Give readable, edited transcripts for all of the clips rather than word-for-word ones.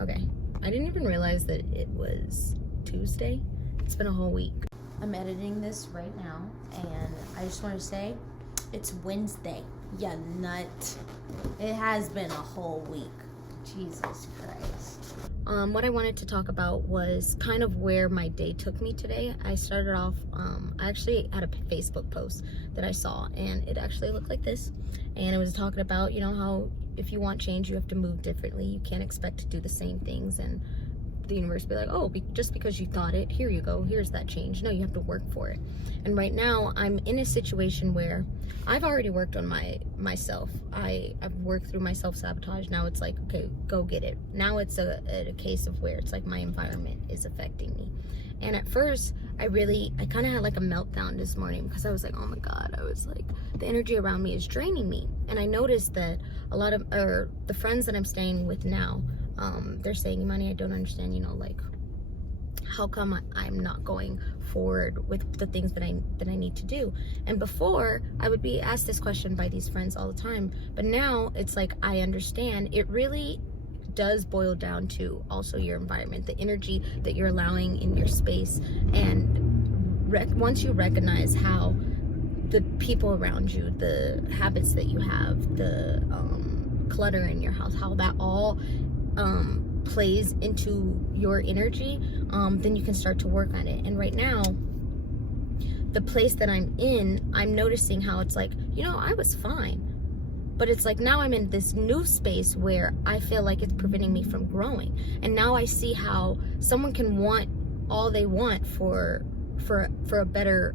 Okay, I didn't even realize that it was Tuesday. It's been a whole week. I'm editing this right now, and I just want to say it's Wednesday. Ya nut. It has been a whole week. Jesus Christ. What I wanted to talk about was kind of where my day took me today. I started off, I actually had a Facebook post that I saw, and it actually looked like this. And it was talking about, you know, how if you want change, you have to move differently. You can't expect to do the same things, and the universe be like, oh, just because you thought it, here you go, here's that change. No, you have to work for it. And right now I'm in a situation where I've already worked on myself. I've worked through my self-sabotage. Now it's like, okay, go get it. Now it's a case of where it's like my environment is affecting me. And at first I kind of had like a meltdown this morning, because I was like, oh my God, I was like, the energy around me is draining me. And I noticed that a lot of the friends that I'm staying with now, they're saying, Imani, I don't understand, you know, like, how come I'm not going forward with the things that I need to do? And before, I would be asked this question by these friends all the time, but now it's like, I understand. It really does boil down to also your environment, the energy that you're allowing in your space. And once you recognize how the people around you, the habits that you have, the clutter in your house, how that all plays into your energy, then you can start to work on it. And right now, the place that I'm in, I'm noticing how it's like, you know, I was fine, but it's like now I'm in this new space where I feel like it's preventing me from growing. And now I see how someone can want all they want for a better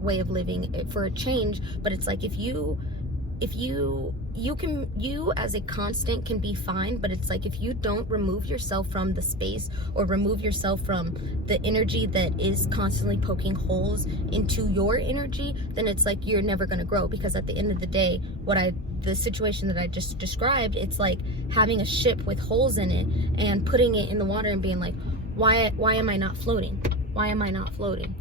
way of living, for a change, but it's like if you as a constant can be fine, but it's like if you don't remove yourself from the space or remove yourself from the energy that is constantly poking holes into your energy, then it's like you're never going to grow. Because at the end of the day, the situation that I just described, it's like having a ship with holes in it and putting it in the water and being like, why am I not floating? Why am I not floating?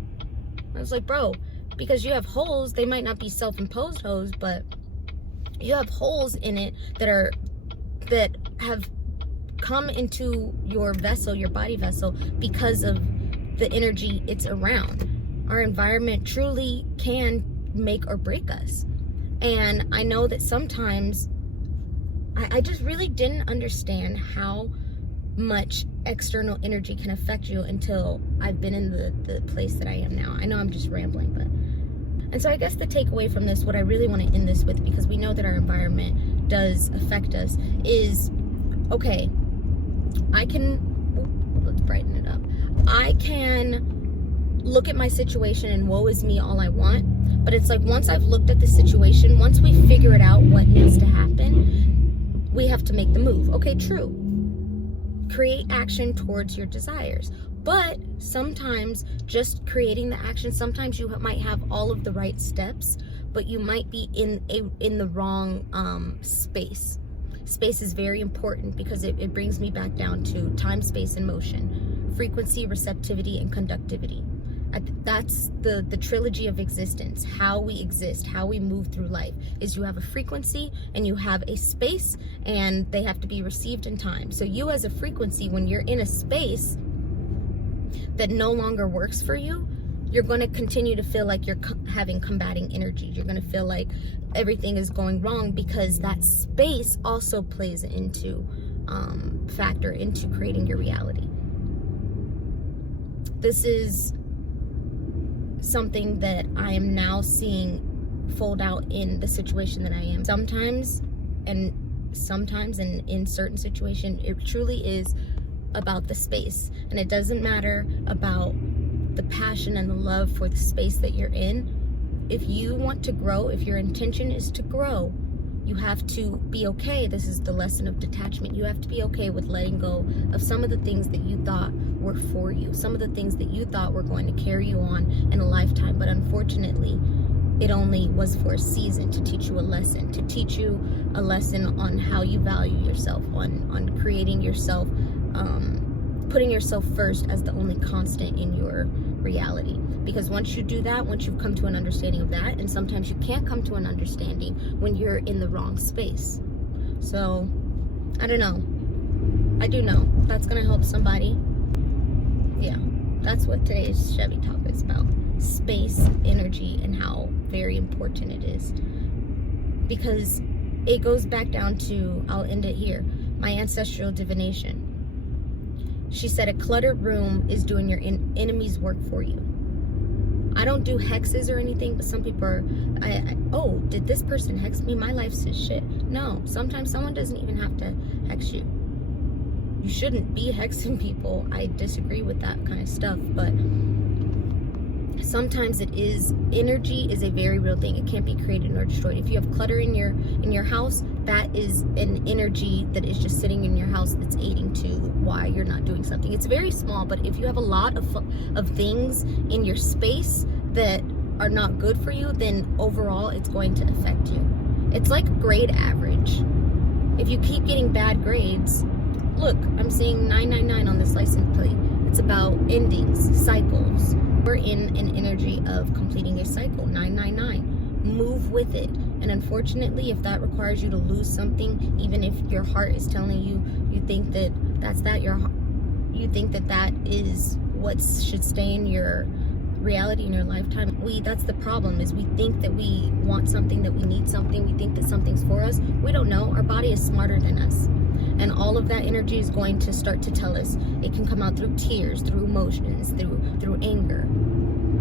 I was like, bro, because you have holes. They might not be self-imposed holes, but you have holes in it that have come into your vessel, your body vessel, because of the energy it's around. Our environment truly can make or break us. And I know that sometimes I just really didn't understand how much external energy can affect you until I've been in the place that I am now. I know I'm just rambling, but... And so I guess the takeaway from this, what I really want to end this with, because we know that our environment does affect us, is, okay, let's brighten it up. I can look at my situation and woe is me all I want, but it's like once I've looked at the situation, once we figure it out what needs to happen, we have to make the move. Okay, true. Create action towards your desires. But sometimes just creating the action, sometimes you might have all of the right steps, but you might be in the wrong space. Space is very important because it brings me back down to time, space, and motion, frequency, receptivity, and conductivity. That's the trilogy of existence. How we exist, how we move through life, is you have a frequency and you have a space, and they have to be received in time. So you as a frequency, when you're in a space that no longer works for you, you're going to continue to feel like you're having combating energy. You're going to feel like everything is going wrong, because that space also plays into factor into creating your reality. This is something that I am now seeing fold out in the situation that I am. Sometimes and in certain situations, it truly is about the space, and it doesn't matter about the passion and the love for the space that you're in. If you want to grow, if your intention is to grow, you have to be okay. This is the lesson of detachment. You have to be okay with letting go of some of the things that you thought were for you, some of the things that you thought were going to carry you on in a lifetime, but unfortunately it only was for a season, to teach you a lesson, on how you value yourself, on creating yourself, putting yourself first as the only constant in your reality. Because once you do that, once you've come to an understanding of that, and sometimes you can't come to an understanding when you're in the wrong space. So, I don't know. I do know that's gonna help somebody. Yeah, that's what today's Chevy talk is about. Space, energy, and how very important it is. Because it goes back down to, I'll end it here, my ancestral divination. She said a cluttered room is doing your enemy's work for you. I don't do hexes or anything, but some people are, oh, did this person hex me? My life's just shit. No, sometimes someone doesn't even have to hex you. You shouldn't be hexing people. I disagree with that kind of stuff, but sometimes it is, energy is a very real thing. It can't be created nor destroyed. If you have clutter in your house, that is an energy that is just sitting in your house that's aiding to why you're not doing something. It's very small, but if you have a lot of things in your space that are not good for you, then overall it's going to affect you. It's like grade average. If you keep getting bad grades, look, I'm seeing 999 on this license plate. It's about endings, cycles. We're in an energy of completing a cycle, 999. Move with it. And unfortunately, if that requires you to lose something, even if your heart is telling you, you think that you think that is what should stay in your reality in your lifetime. That's the problem, is we think that we want something, that we need something, we think that something's for us. We don't know. Our body is smarter than us. And all of that energy is going to start to tell us. It can come out through tears, through emotions, through anger.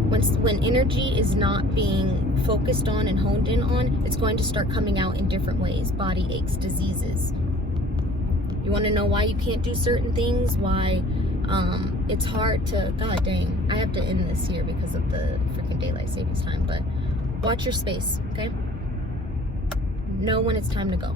When energy is not being focused on and honed in on, it's going to start coming out in different ways. Body aches, diseases. You want to know why you can't do certain things? Why it's hard to, god dang, I have to end this here because of the freaking daylight savings time. But watch your space, okay? Know when it's time to go.